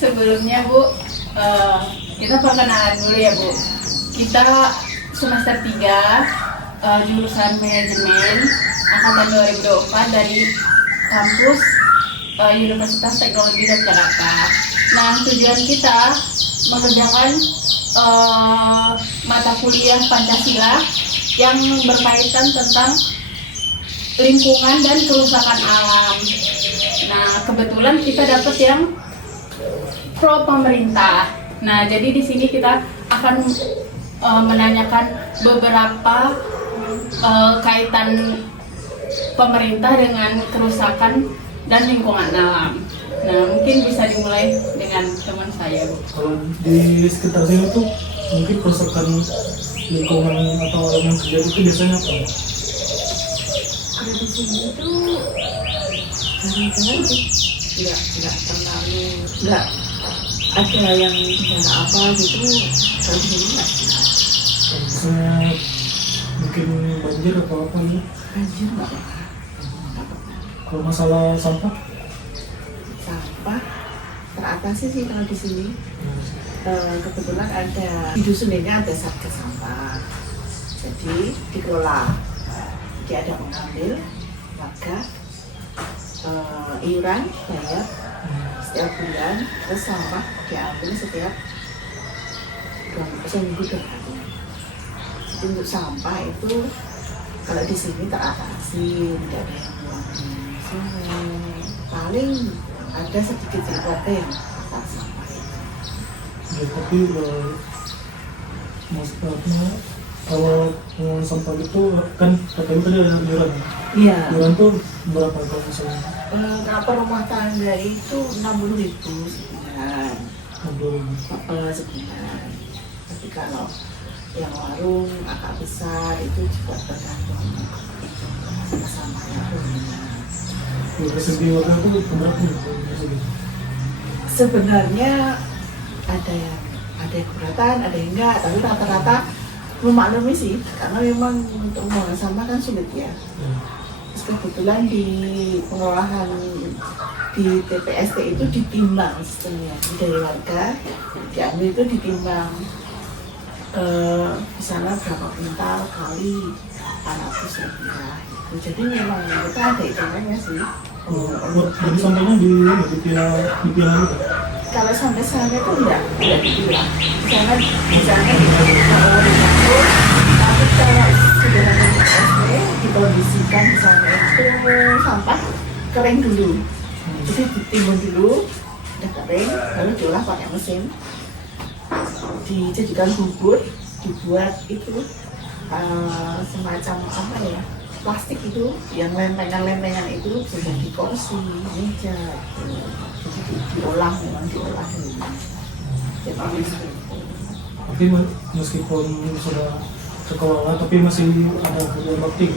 Sebelumnya Bu, kita perkenalan dulu ya Bu. Kita semester 3 jurusan manajemen angkatan 2024 dari kampus Universitas Teknologi Yogyakarta. Nah, tujuan kita mengerjakan mata kuliah Pancasila yang berkaitan tentang lingkungan dan kerusakan alam. Nah, kebetulan kita dapat yang pro pemerintah. Nah, jadi di sini kita akan menanyakan beberapa kaitan pemerintah dengan kerusakan dan lingkungan alam. Nah, mungkin bisa dimulai dengan teman saya, Bu. Kalau di sekitar sini tuh mungkin kerusakan lingkungan atau alam yang terjadi itu biasanya apa? Kalau di sini tuh jarang-jarang sih, nggak terlalu, nggak ada yang bencana apa gitu. Kalau di sini nggak Kalau misalnya mungkin banjir atau apa ya? banjir, nggak pernah. Kalau masalah sampah, Sampah teratasi sih kalau di sini. Kebetulan ada di dusun ini ada satgas sampah, jadi dikelola. Jadi ada pengambil warga, iuran bayar setiap bulan, terus sampah diambil setiap 2 minggu 2 kali. Jadi untuk sampah itu kalau di sini teratasi, tidak ada yang buang di sungai. Paling ada sedikit warga yang bakar sampah itu. ya, tapi maksudnya kalau pengelolaan sampah itu kan katanya tadi ada iuran. Iya. Iuran tuh berapa kalau misalnya? Kalau per rumah tangga itu 60.000 sebulan. Sebulan. Tapi kalau yang warung agak besar itu juga tergantung sama-sama punya. Dari segi warga tuh berapa nih kalau misalnya? Sebenarnya ada yang keberatan, ada yang enggak, tapi rata-rata memaklumi sih, karena memang untuk membuang sampah kan sulit ya. Terus kebetulan di pengolahan di TPST itu ditimbang sistemnya dari warga, diambil itu ditimbang di sana berapa kuintal kali 400 rupiah. Jadi memang kita ada hitungannya sih. Jadi sampahnya dipilah gitu? Kalau sampai sana itu enggak dipilah. Misalnya dicampur, tapi kalau sudah ada SD dikondisikan misalnya itu sampah kering dulu. Jadi ditimbun dulu, udah kering, lalu diolah pakai mesin, dijadikan bubur, dibuat itu semacam apa ya, plastik itu yang lempengan itu sudah di kursi, meja, jadi diolah dulu. Jadi Tapi meskipun sudah terkelola tapi masih ada kerja bakti.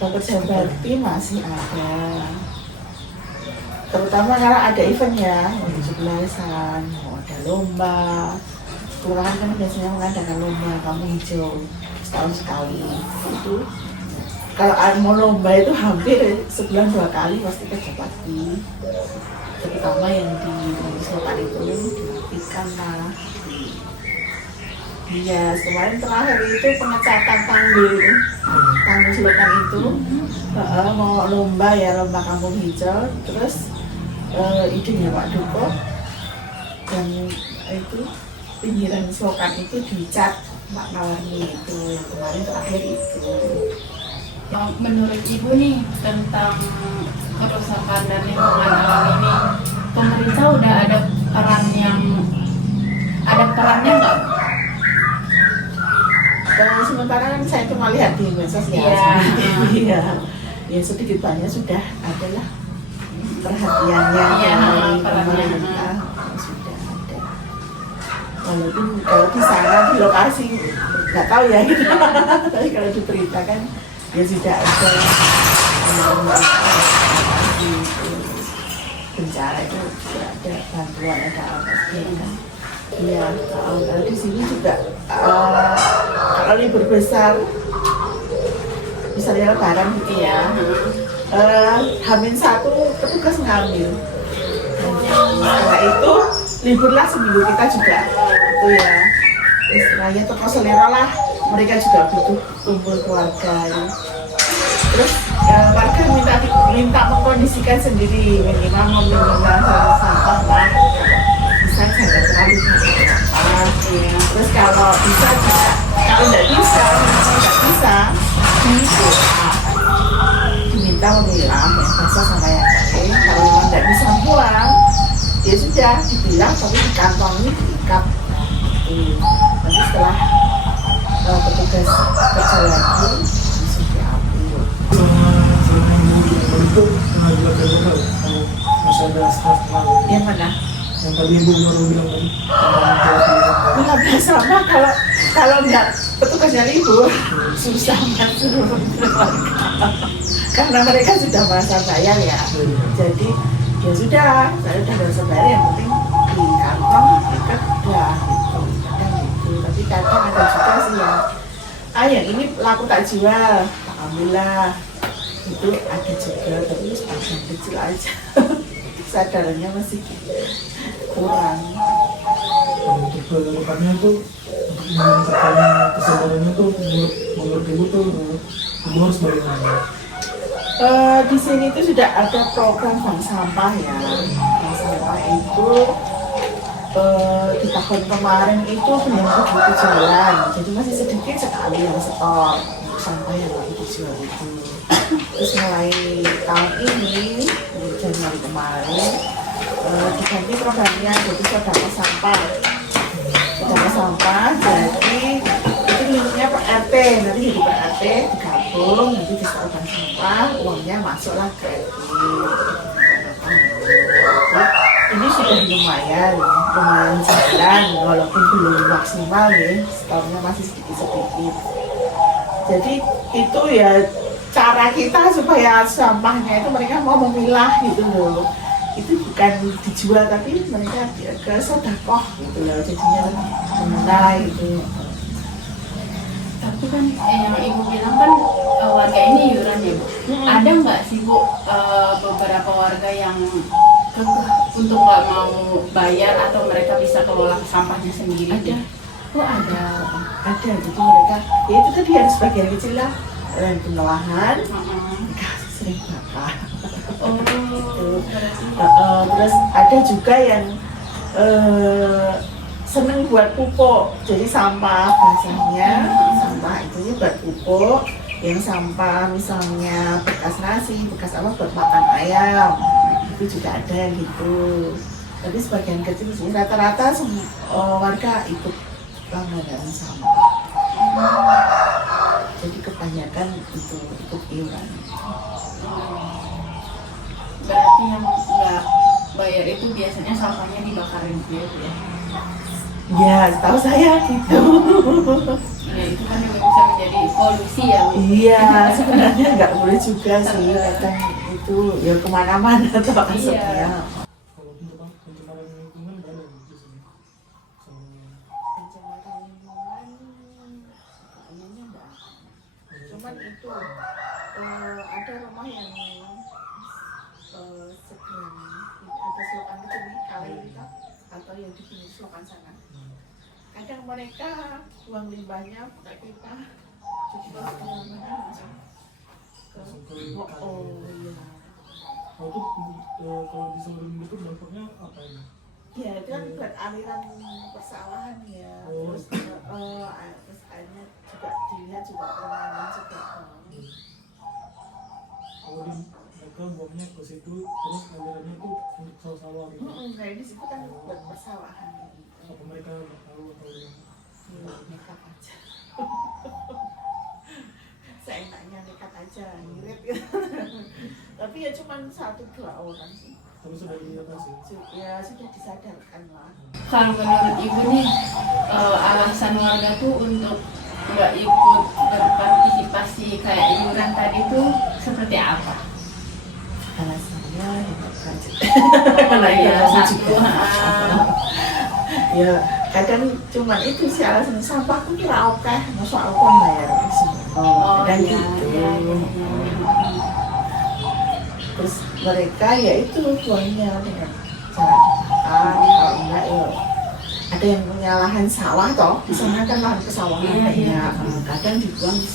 kerja bakti masih ada, terutama karena ada event ya, mau 17-an, mau ada lomba. Kelurahan kan biasanya mengadakan lomba kampung hijau setahun sekali. Itu kalau mau lomba itu hampir sebulan 2 kali pasti kerja bakti. Terutama yang di Selatan itu dirapikan lah. Iya, kemarin terakhir itu pengecatan tanggul selokan itu. Mau lomba ya, lomba kampung hijau. Terus idenya Pak Duko yang itu pinggiran selokan itu dicat Pak Nawarni itu kemarin terakhir itu. Menurut Ibu nih tentang kerusakan dan lingkungan alam ini, pemerintah udah ada perannya nggak? Sementara kan saya cuma lihat di medsos ya. Iya. Ya sedikit banyak sudah adalah perhatiannya dari pemerintah sudah ada. Walaupun kalau di sana di lokasi nggak tahu ya gitu. Tapi kalau diberitakan ya sudah ada bencana itu sudah ada bantuan, ada apa segala. Iya, kalau di sini juga kalau libur besar misalnya lebaran gitu ya, H-1 petugas ngambil. Karena itu libur lah seminggu kita juga itu ya istilahnya toko selera lah, mereka juga butuh kumpul keluarga ya. Terus warga minta mengkondisikan sendiri, minimal memilah sampah lah, bisa jangan terlalu banyak sampah ya. Terus kalau bisa juga, kalau nggak bisa diminta memilah yang basah sama yang kering. Kalau memang nggak bisa buang ya sudah dibilang, tapi di kantong ini diikat. Nanti setelah petugas kerja lagi bisa diambil. Selama ibu yang baru itu pernah dilakukan lokal kalau masih ada staff lalu Yang mana? yang tadi ibu baru bilang tadi tentang Mengambil sama kalau nggak petugasnya libur susah suruh karena mereka sudah merasa bayar ya. Jadi ya sudah, saya udah merasa bayar, yang penting di kantong ikat udah gitu. Kadang gitu. Tapi kadang ada juga sih yang ini laku tak jual, alhamdulillah itu ada juga, tapi sebagian kecil aja. Sadarannya masih kurang. untuk kedepannya tuh untuk meningkatkan kesabarannya tuh menurut ibu tuh ibu harus bagaimana? Di sini tuh sudah ada program bank sampah ya. Bank sampah itu di tahun kemarin itu belum begitu jalan, jadi masih sedikit sekali yang setor sampah yang lagi dijual itu. Terus mulai tahun ini, Januari kemarin, diganti programnya jadi saudara sampah. Saudara sampah, jadi itu linknya per RT, nanti jadi per RT digabung, nanti disetorkan sampah, uangnya masuklah ke RT. Ini sudah lumayan jalan, walaupun belum maksimal ya, setornya masih sedikit-sedikit. Jadi itu ya cara kita supaya sampahnya itu mereka mau memilah gitu loh. Itu bukan dijual tapi mereka ke sedekah gitu loh, jadinya mengenai gitu. Tapi kan yang ibu bilang kan warga ini iuran ya bu. Ada nggak sih bu beberapa warga yang untuk nggak mau bayar atau mereka bisa kelola sampahnya sendiri? Ada. Oh ada. Jadi mereka ya itu tadi harus bagian kecil lah, dan pengolahan, mereka sering bakar. Gitu. Terus ada juga yang seneng buat pupuk, jadi sampah bahasanya sampah itu buat pupuk, yang sampah misalnya bekas nasi, bekas apa buat makan ayam, itu juga ada yang gitu. Tapi sebagian kecil sih, rata-rata warga ikut langganan sampah. Jadi kebanyakan itu ikut iuran. Berarti yang nggak bayar itu biasanya sampahnya dibakarin gitu ya? Ya, setahu saya gitu. Ya itu kan juga bisa menjadi polusi ya bu. Iya, sebenarnya nggak boleh juga sih, kadang itu ya kemana-mana tuh asapnya. Kalau pencemaran lingkungan nggak ada gitu sih. Pencemaran lingkungan kayaknya enggak. Cuman itu ada rumah yang segera ada selokan kecil nih kali kita atau yang di sini selokan sana. Kadang mereka buang limbahnya pakai pipa, jadi kalau kemana-mana langsung ke iya. Kalau kalau diseluruhin gitu dampaknya apa ini? Ya itu kan buat aliran persawahan ya. Terus terus airnya juga dilihat juga penanganan juga. Kalau mereka buangnya ke situ terus alirannya tuh untuk sawah-sawah gitu. Nah di situ kan buat persawahan. Apa mereka nggak tahu atau Nekat aja. Seenaknya nekat aja, ngirit gitu. Tapi ya cuma 1-2 orang sih. tapi sudah diatasi? Ya sudah disadarkan lah. Kalau menurut ibu nih alasan warga tuh untuk nggak ikut berpartisipasi kayak iuran tadi tuh seperti apa? Alasannya hemat budget. Ya satu. Ya kadang cuma itu sih alasan sampah pun kira oke, masuk aku bayar semua. Dan iya, gitu. iya. Terus mereka ya itu buangnya dengan cara dibakar, kalau enggak ya ada yang punya lahan sawah toh, di sana kan lahan pesawahan Iya, iya. banyak. Kadang dibuang di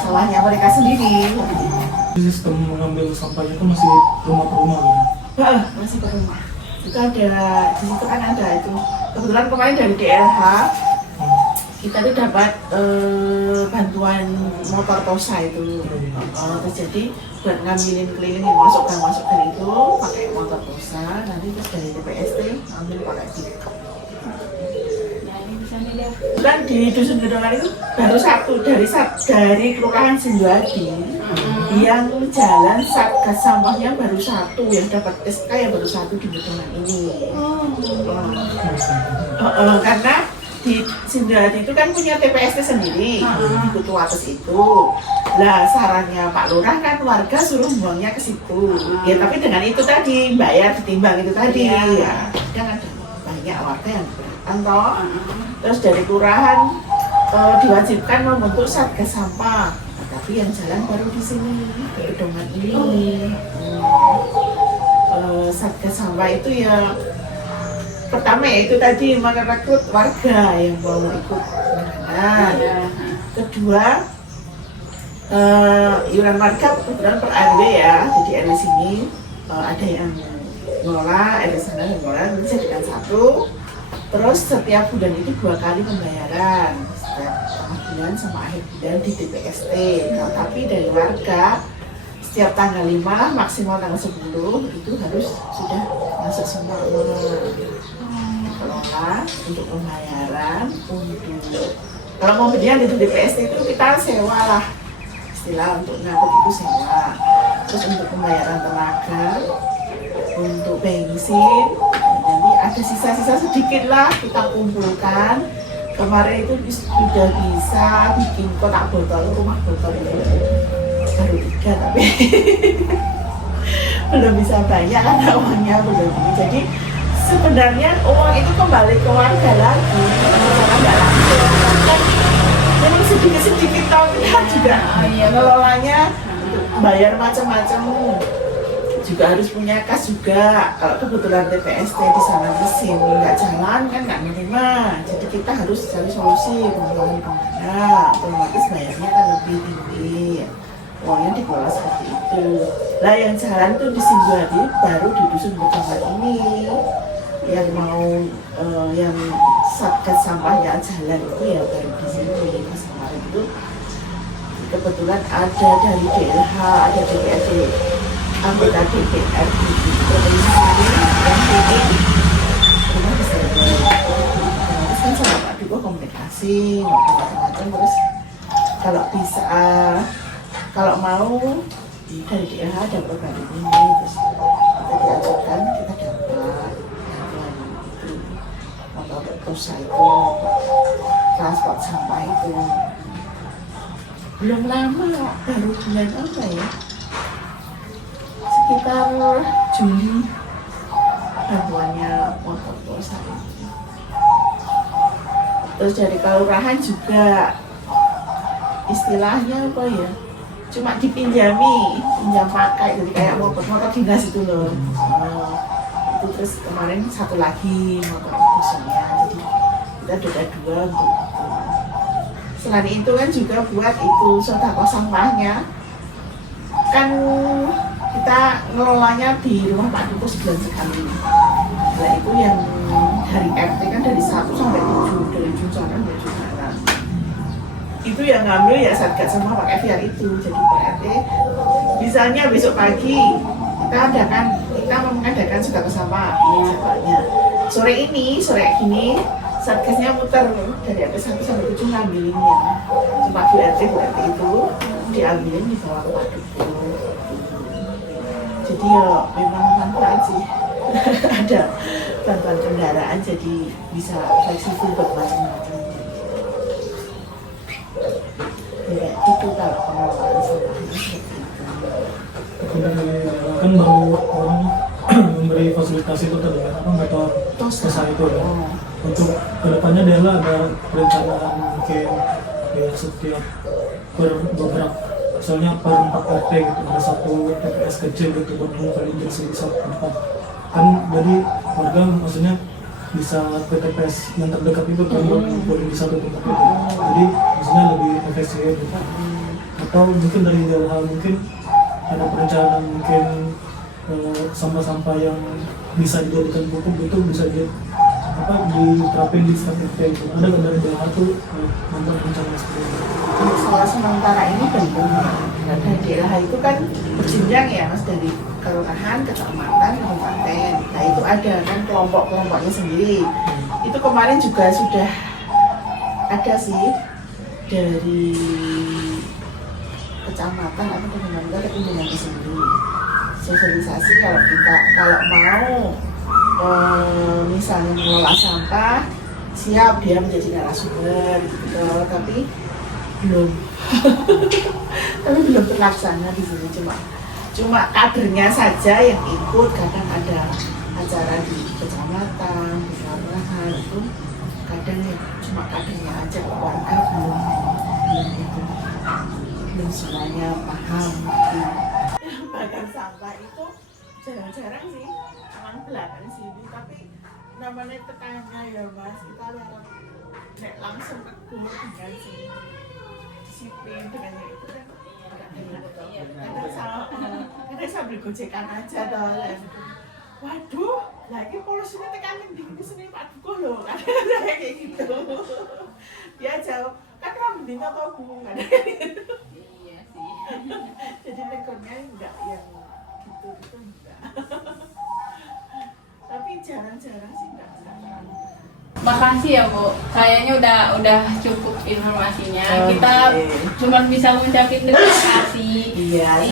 sawahnya mereka sendiri. Sistem mengambil sampahnya itu masih rumah per rumah gitu. Masih ke rumah. Itu ada di situ kan ada itu. Kebetulan kemarin dari DLH kita tuh dapat bantuan motor tosa itu. Terus jadi buat ngambilin keliling yang masuk gang itu pakai motor tosa, nanti terus dari TPST ambil pakai jeep. Nah ini bisa nih deh. Dan di dusun gedongan itu baru satu dari kelurahan Sinduadi yang jalan satgas sampahnya baru satu, yang dapat SK yang baru satu di gedongan ini. Karena di Sinduadi itu kan punya TPST sendiri di Kutu Atas itu. Lah sarannya Pak Lurah kan warga suruh buangnya ke situ. Ya tapi dengan itu tadi bayar ditimbang itu tadi. Ya, kadang ada banyak warga yang keberatan toh. Terus dari kelurahan diwajibkan membentuk satgas sampah, tapi yang jalan baru di sini di gedongan ini. Satgas sampah itu ya pertama ya itu tadi merekrut warga yang mau ikut penanganan. Kedua iuran warga kebetulan per RW ya, jadi RW sini ada yang ngelola, RW sana yang ngelola, jadi jadikan satu. Terus setiap bulan itu 2 kali pembayaran, setiap tengah bulan sama akhir bulan di TPST. Nah, tapi dari warga setiap tanggal 5 maksimal tanggal 10 itu harus sudah masuk semua uang dikelola untuk pembayaran. Untuk kalau mau berdiam itu TPST itu kita sewa lah, istilah untuk ngangkut itu sewa. Terus untuk pembayaran tenaga, untuk bensin, nanti ada sisa-sisa sedikit lah kita kumpulkan. Kemarin itu sudah bisa bikin kotak botol, rumah botol itu baru 3 tapi belum bisa banyak karena uangnya belum ini. Jadi sebenarnya uang itu kembali ke warga lagi, karena nggak langsung. Kan memang sedikit-sedikit toh kita juga ngelolanya, bayar macam-macam. Juga harus punya kas juga. Kalau kebetulan TPST di sana mesin nggak jalan kan nggak menerima, jadi kita harus cari solusi pengelolaan kemana, otomatis bayarnya kan lebih tinggi, uangnya dikelola seperti itu. Lah yang jalan tuh di Sinduadi baru di dusun Bekangan ini, yang mau yang satgas sampahnya jalan itu ya baru di sini. Pas kemarin itu kebetulan ada dari DLH, ada DPRD, anggota DPR di provinsi ini yang bikin rumah bisa terus kan sama Pak Duko komunikasi macam-macam. Terus kalau bisa kalau mau dari DLH ada program ini, terus kita diajukan, kita dapat bantuan itu motor tosa itu, transport sampah itu. Belum lama, baru bulan apa ya, sekitar Juli bantuannya motor tosa itu. Terus dari kelurahan juga istilahnya apa ya, cuma dipinjami, pinjam pakai, jadi kayak motor dinas itu loh. Itu terus kemarin satu lagi motor tosanya, jadi kita udah 2 untuk itu. Selain itu kan juga buat itu sedekah sampahnya kan kita ngelolanya di rumah Pak Duko sebulan sekali. Nah itu yang dari RT kan dari 1 sampai 7, dari Junjungan sampai Junjungan. Itu yang ngambil ya satgas sama pakai VR itu. Jadi Pak RT misalnya besok pagi kita mau mengadakan sedekah sampah sampahnya. Sore gini satgasnya muter dari RT 1 sampai 7 ngambilinnya. Cuma Bu RT itu diambilin di bawah Pak Duko. Jadi ya memang manfaat sih. Ada bantuan kendaraan jadi bisa fleksibel buat macam-macam. Ya itu kalau pengelolaan sampahnya seperti itu. Kan baru orang memberi fasilitas itu tadi kan, apa motor tosa itu ya. Untuk kedepannya dia ada perencanaan mungkin ya setiap beberapa, misalnya per 4 RT gitu, ada 1 TPS kecil gitu buat mengumpulkan injeksi di satu tempat kan. Jadi warga maksudnya bisa ke TPS yang terdekat itu kan boleh di satu tempat itu. Jadi maksudnya lebih efisien gitu. Atau mungkin dari hal mungkin ada perencanaan mungkin sampah-sampah yang bisa dijadikan pupuk itu bisa diterapin di strategi itu. Ada nggak dari DLH tuh mantan rencana seperti itu? Untuk soal sementara ini belum. Karena DLH itu kan berjenjang ya Mas, dari kelurahan, kecamatan, kabupaten. Nah itu ada kan kelompok-kelompoknya sendiri. Itu kemarin juga sudah ada sih dari kecamatan atau bagaimana ada pimpinan sendiri. Sosialisasi kalau mau misalnya mengelola sampah, siap dia menjadi narasumber gitu, tapi belum terlaksana di sini, cuma kadernya saja yang ikut. Kadang ada acara di kecamatan, di kelurahan itu kadang ya cuma kadernya aja, warga belum semuanya paham. Bakar sampah itu jarang-jarang sih, emang belakang sini, tapi namanya tetangga ya Mas, kita lihat nek langsung tegur dengan disiplin dengan itu kan kadang sambil gojekan aja toh. Waduh, lagi polusinya tekan di sini Pak Duko loh, kadang kayak gitu. Dia jawab, kan rambutnya tau Bu, kadang gitu. Iya sih. Jadi tegurnya enggak yang gitu enggak. Tapi jarang-jarang sih enggak. Makasih ya Bu, kayaknya udah cukup informasinya. Kita cuma bisa ngucapin terima kasih. Iya.